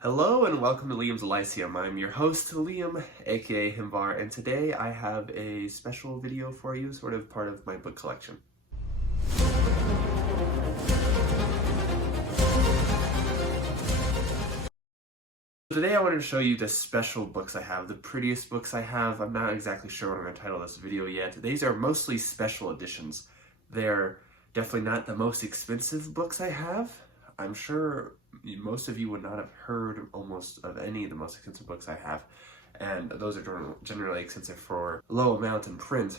Hello and welcome to Liam's Lyceum. I'm your host, Liam, aka Himvar, and today I have a special video for you, sort of part of my book collection. Today I wanted to show you the special books I have, the prettiest books I have. I'm not exactly sure what I'm going to title this video yet. These are mostly special editions. They're definitely not the most expensive books I have. I'm sure most of you would not have heard almost of any of the most expensive books I have, and those are generally expensive for low amount in print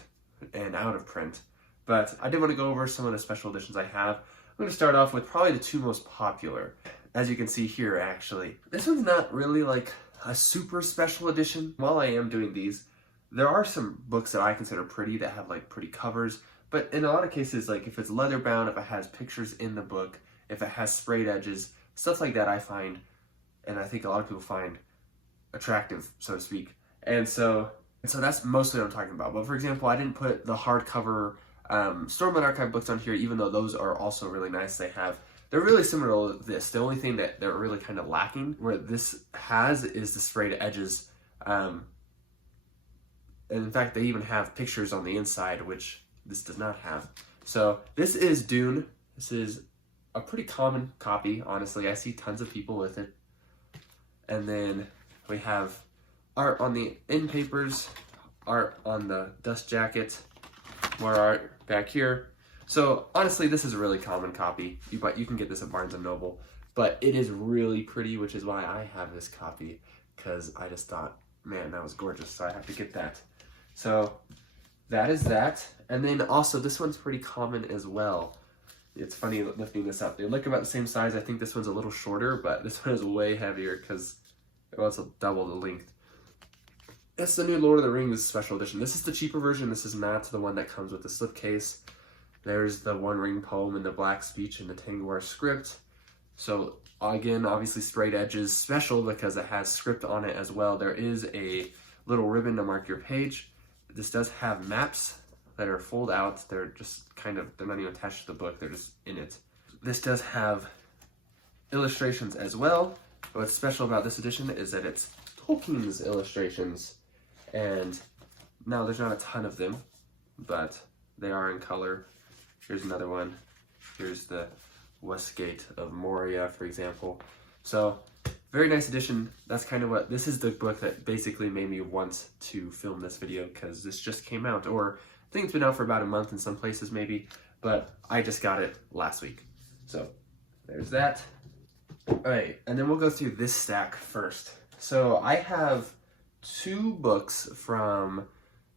and out of print. But I did want to go over some of the special editions I have. I'm going to start off with probably the two most popular. As you can see here, actually, this one's not really like a super special edition. While I am doing these, there are some books that I consider pretty that have like pretty covers, but in a lot of cases, like if it's leather bound, if it has pictures in the book, if it has sprayed edges, stuff like that I find, and I think a lot of people find attractive, so to speak. And so that's mostly what I'm talking about. But for example, I didn't put the hardcover Stormlight Archive books on here, even though those are also really nice. They're really similar to this. The only thing that they're really kind of lacking, where this has, is the sprayed edges. And in fact, they even have pictures on the inside, which this does not have. So this is Dune. This is a pretty common copy, honestly. I see tons of people with it. And then we have art on the end papers, art on the dust jacket, more art back here. So honestly, this is a really common copy. You can get this at Barnes & Noble, but it is really pretty, which is why I have this copy, because I just thought, man, that was gorgeous, so I have to get that. So that is that. And then also, this one's pretty common as well. It's funny lifting this up. They look about the same size. I think this one's a little shorter, but this one is way heavier because it was double the length. It's the new Lord of the Rings special edition. This is the cheaper version. This is not the one that comes with the slipcase. There's the One Ring poem and the Black Speech and the Tengwar script. So again, obviously sprayed edges, special because it has script on it as well. There is a little ribbon to mark your page. This does have maps that are fold out. They're just they're not even attached to the book, they're just in it. This does have illustrations as well. What's special about this edition is that it's Tolkien's illustrations. And now there's not a ton of them, but they are in color. Here's another one. Here's the Westgate of Moria, for example. So very nice edition. That's kind of what, this is the book that basically made me want to film this video, because this just came out, or I think it's been out for about a month in some places maybe, but I just got it last week. So there's that. All right, and then we'll go through this stack first. So I have two books from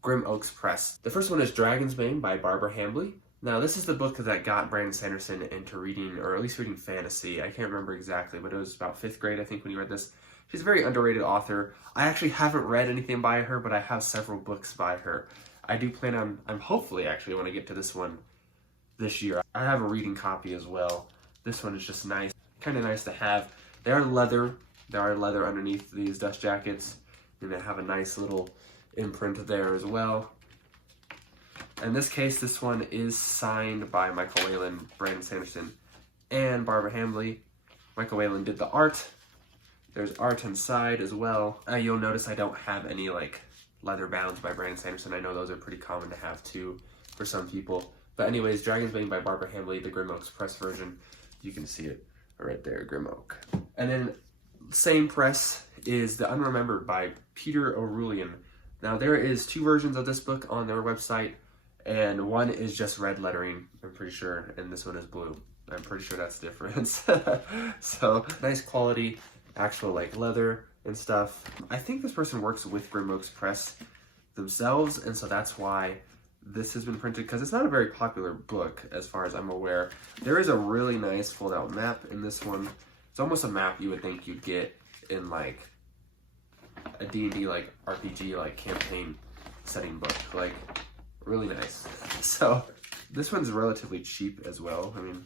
Grim Oaks Press. The first one is Dragon's Bane by Barbara Hambly. Now this is the book that got Brandon Sanderson into reading, or at least reading fantasy. I can't remember exactly, but it was about 5th grade, I think, when he read this. She's a very underrated author. I actually haven't read anything by her, but I have several books by her. I do plan on, I'm hopefully actually want to get to this one this year. I have a reading copy as well. This one is just nice, kind of nice to have. They are leather. There are leather underneath these dust jackets, and they have a nice little imprint there as well. In this case, this one is signed by Michael Whalen, Brandon Sanderson, and Barbara Hambly. Michael Whalen did the art. There's art inside as well. You'll notice I don't have any leather bounds by Brandon Sanderson. I know those are pretty common to have too for some people. But anyways, Dragon's Bane by Barbara Hambly, the Grim Oaks Press version. You can see it right there, Grim Oak. And then same press is The Unremembered by Peter O'Rulian. Now there is two versions of this book on their website, and one is just red lettering, I'm pretty sure, and this one is blue. I'm pretty sure that's the difference. So nice quality, actual leather and stuff. I think this person works with Grim Oaks Press themselves, and so that's why this has been printed, because it's not a very popular book as far as I'm aware. There is a really nice fold-out map in this one. It's almost a map you would think you'd get in a D&D RPG campaign setting book. Really nice. So this one's relatively cheap as well. I mean,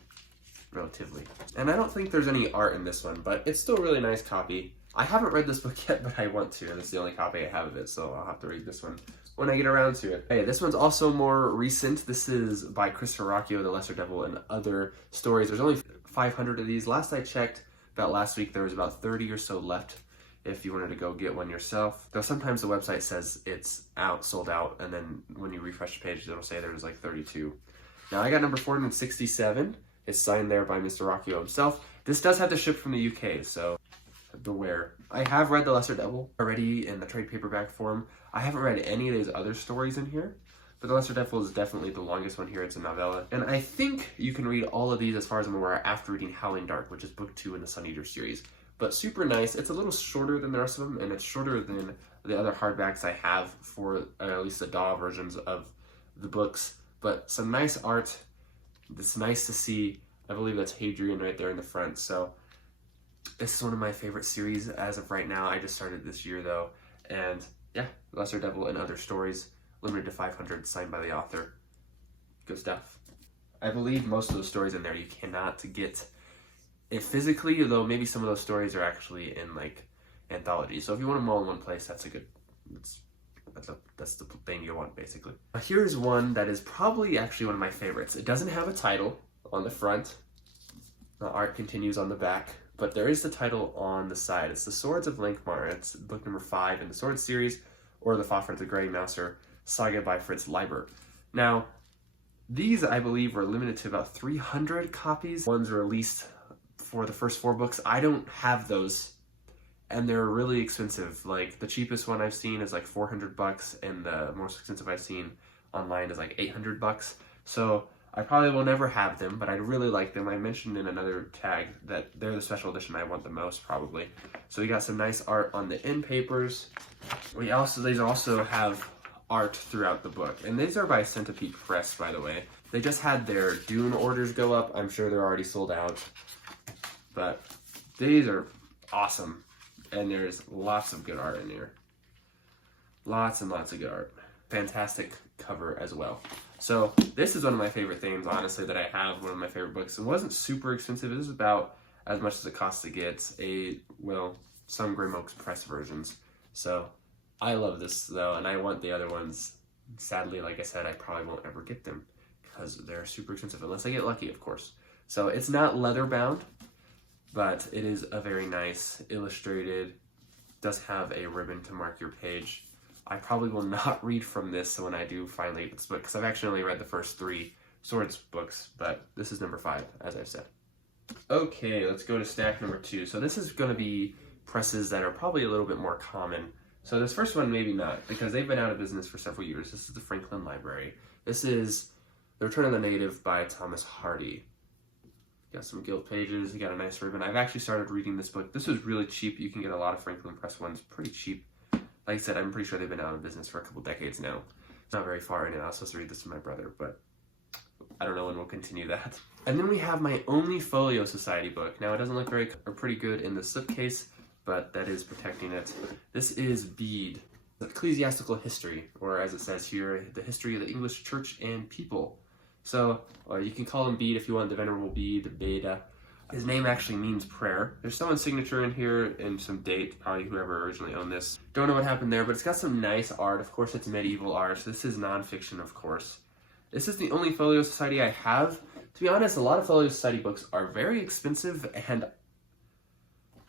relatively. And I don't think there's any art in this one, but it's still a really nice copy. I haven't read this book yet, but I want to, and it's the only copy I have of it, so I'll have to read this one when I get around to it. Hey, this one's also more recent. This is by Christopher Rocchio, The Lesser Devil and Other Stories. There's only 500 of these. Last I checked, about last week there was about 30 or so left if you wanted to go get one yourself. Though sometimes the website says it's out, sold out, and then when you refresh the page, it'll say there's like 32. Now I got number 467. It's signed there by Mr. Rocchio himself. This does have to ship from the UK, so beware. I have read The Lesser Devil already in the trade paperback form. I haven't read any of those other stories in here, but The Lesser Devil is definitely the longest one here. It's a novella. And I think you can read all of these, as far as I'm aware, after reading Howling Dark, which is book 2 in the Sun Eater series. But super nice. It's a little shorter than the rest of them, and it's shorter than the other hardbacks I have for at least the DAW versions of the books. But some nice art. It's nice to see. I believe that's Hadrian right there in the front. So this is one of my favorite series as of right now. I just started this year though. And yeah, Lesser Devil and Other Stories, limited to 500, signed by the author. Good stuff. I believe most of the stories in there you cannot get it physically, though maybe some of those stories are actually in like anthologies. So if you want them all in one place, that's the thing you want, basically. Here's one that is probably actually one of my favorites. It doesn't have a title on the front. The art continues on the back, but there is the title on the side. It's The Swords of Lankhmar. It's book number 5 in the Swords series, or The Fafhrd the Grey Mouser saga by Fritz Leiber. Now, these I believe were limited to about 300 copies. Ones released for the first 4 books. I don't have those, and they're really expensive. Like the cheapest one I've seen is like $400, and the most expensive I've seen online is like $800. So I probably will never have them, but I really like them. I mentioned in another tag that they're the special edition I want the most, probably. So we got some nice art on the end papers. These also have art throughout the book, and these are by Easton Press, by the way. They just had their Dune orders go up. I'm sure they're already sold out, but these are awesome, and there's lots of good art in here. Lots and lots of good art. Fantastic cover as well. So this is one of my favorite things, honestly, that I have. One of my favorite books. It wasn't super expensive. It was about as much as it costs to get some Grey Monk's Press versions. So I love this though, and I want the other ones. Sadly, like I said, I probably won't ever get them because they're super expensive, unless I get lucky, of course. So it's not leather bound, but it is a very nice illustrated, does have a ribbon to mark your page. I probably will not read from this when I do finally get this book, because I've actually only read the first 3 Swords books, but this is number 5, as I've said. Okay, let's go to stack number 2. So this is going to be presses that are probably a little bit more common. So this first one, maybe not, because they've been out of business for several years. This is the Franklin Library. This is The Return of the Native by Thomas Hardy. Got some gilt pages, you got a nice ribbon. I've actually started reading this book. This was really cheap. You can get a lot of Franklin Press ones pretty cheap. Like I said, I'm pretty sure they've been out of business for a couple decades now. It's not very far in it. I was supposed to read this to my brother, but I don't know when we'll continue that. And then we have my only Folio Society book. Now, it doesn't look pretty good in the slipcase, but that is protecting it. This is Bede, Ecclesiastical History, or as it says here, the history of the English Church and People. So you can call him Bede if you want, the Venerable Bede, Beda. His name actually means prayer. There's someone's signature in here and some date, probably whoever originally owned this. Don't know what happened there, but it's got some nice art. Of course, it's medieval art, so this is nonfiction, of course. This is the only Folio Society I have. To be honest, a lot of Folio Society books are very expensive, and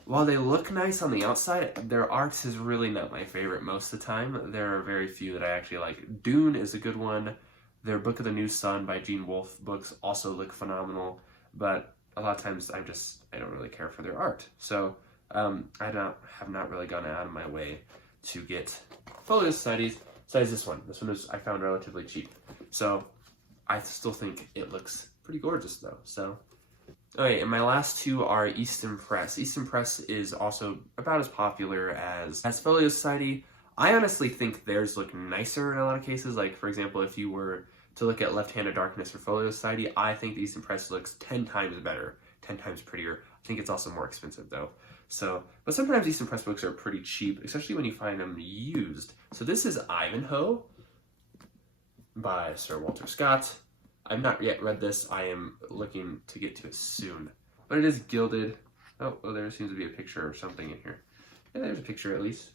while they look nice on the outside, their art is really not my favorite most of the time. There are very few that I actually like. Dune is a good one. Their Book of the New Sun by Gene Wolfe books also look phenomenal, but a lot of times I don't really care for their art. So I have not really gone out of my way to get Folio Societies besides this one. This one I found relatively cheap. So I still think it looks pretty gorgeous though. So, okay, and my last 2 are Easton Press. Easton Press is also about as popular as Folio Society. I honestly think theirs look nicer in a lot of cases. Like, for example, if you were to look at Left Hand of Darkness for Folio Society, I think the Easton Press looks 10 times better, 10 times prettier. I think it's also more expensive though. So, but sometimes Easton Press books are pretty cheap, especially when you find them used. So this is Ivanhoe by Sir Walter Scott. I've not yet read this. I am looking to get to it soon. But it is gilded. Oh, well, there seems to be a picture or something in here. Yeah, there's a picture at least.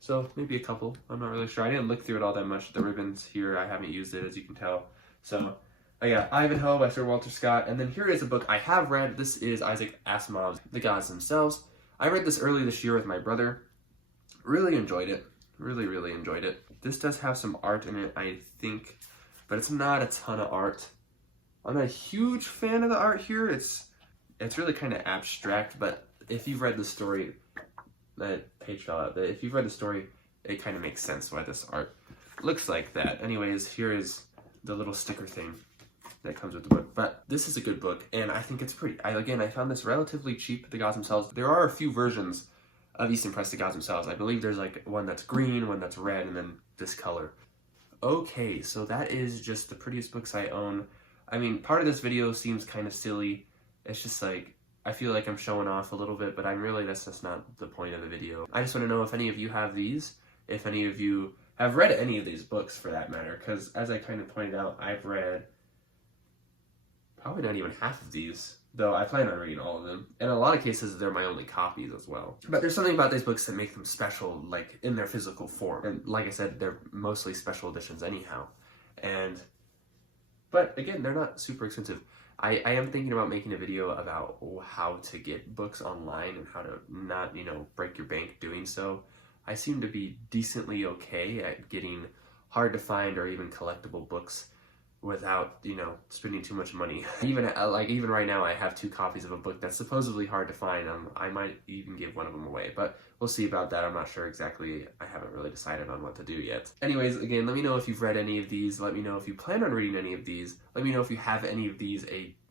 So maybe a couple. I'm not really sure. I didn't look through it all that much. The ribbons here, I haven't used it, as you can tell. So I got Ivanhoe by Sir Walter Scott, and then here is a book I have read. This is Isaac Asimov's The Gods Themselves. I read this early this year with my brother. Really enjoyed it. Really, really enjoyed it. This does have some art in it, I think, but it's not a ton of art. I'm not a huge fan of the art here. It's really kind of abstract, but if you've read the story, that page fell out. If you've read the story, it kind of makes sense why this art looks like that. Anyways, here is the little sticker thing that comes with the book. But this is a good book, and I think it's pretty. I found this relatively cheap, The Gods Themselves. There are a few versions of Easton Press, The Gods Themselves. I believe there's like one that's green, one that's red, and then this color. Okay, so that is just the prettiest books I own. I mean, part of this video seems kind of silly. It's just like, I feel like I'm showing off a little bit, but that's just not the point of the video. I just want to know if any of you have these, if any of you have read any of these books for that matter, because as I kind of pointed out, I've read probably not even half of these, though I plan on reading all of them. In a lot of cases, they're my only copies as well. But there's something about these books that make them special, like in their physical form. And like I said, they're mostly special editions anyhow. But again, they're not super expensive. I am thinking about making a video about how to get books online and how to not, break your bank doing so. I seem to be decently okay at getting hard to find or even collectible books without, spending too much money. Even right now, I have 2 copies of a book that's supposedly hard to find. I might even give one of them away, but we'll see about that. I'm not sure exactly. I haven't really decided on what to do yet. Anyways, again, let me know if you've read any of these. Let me know if you plan on reading any of these. Let me know if you have any of these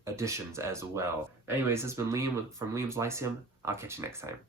editions as well. Anyways, this has been Liam from Liam's Lyceum. I'll catch you next time.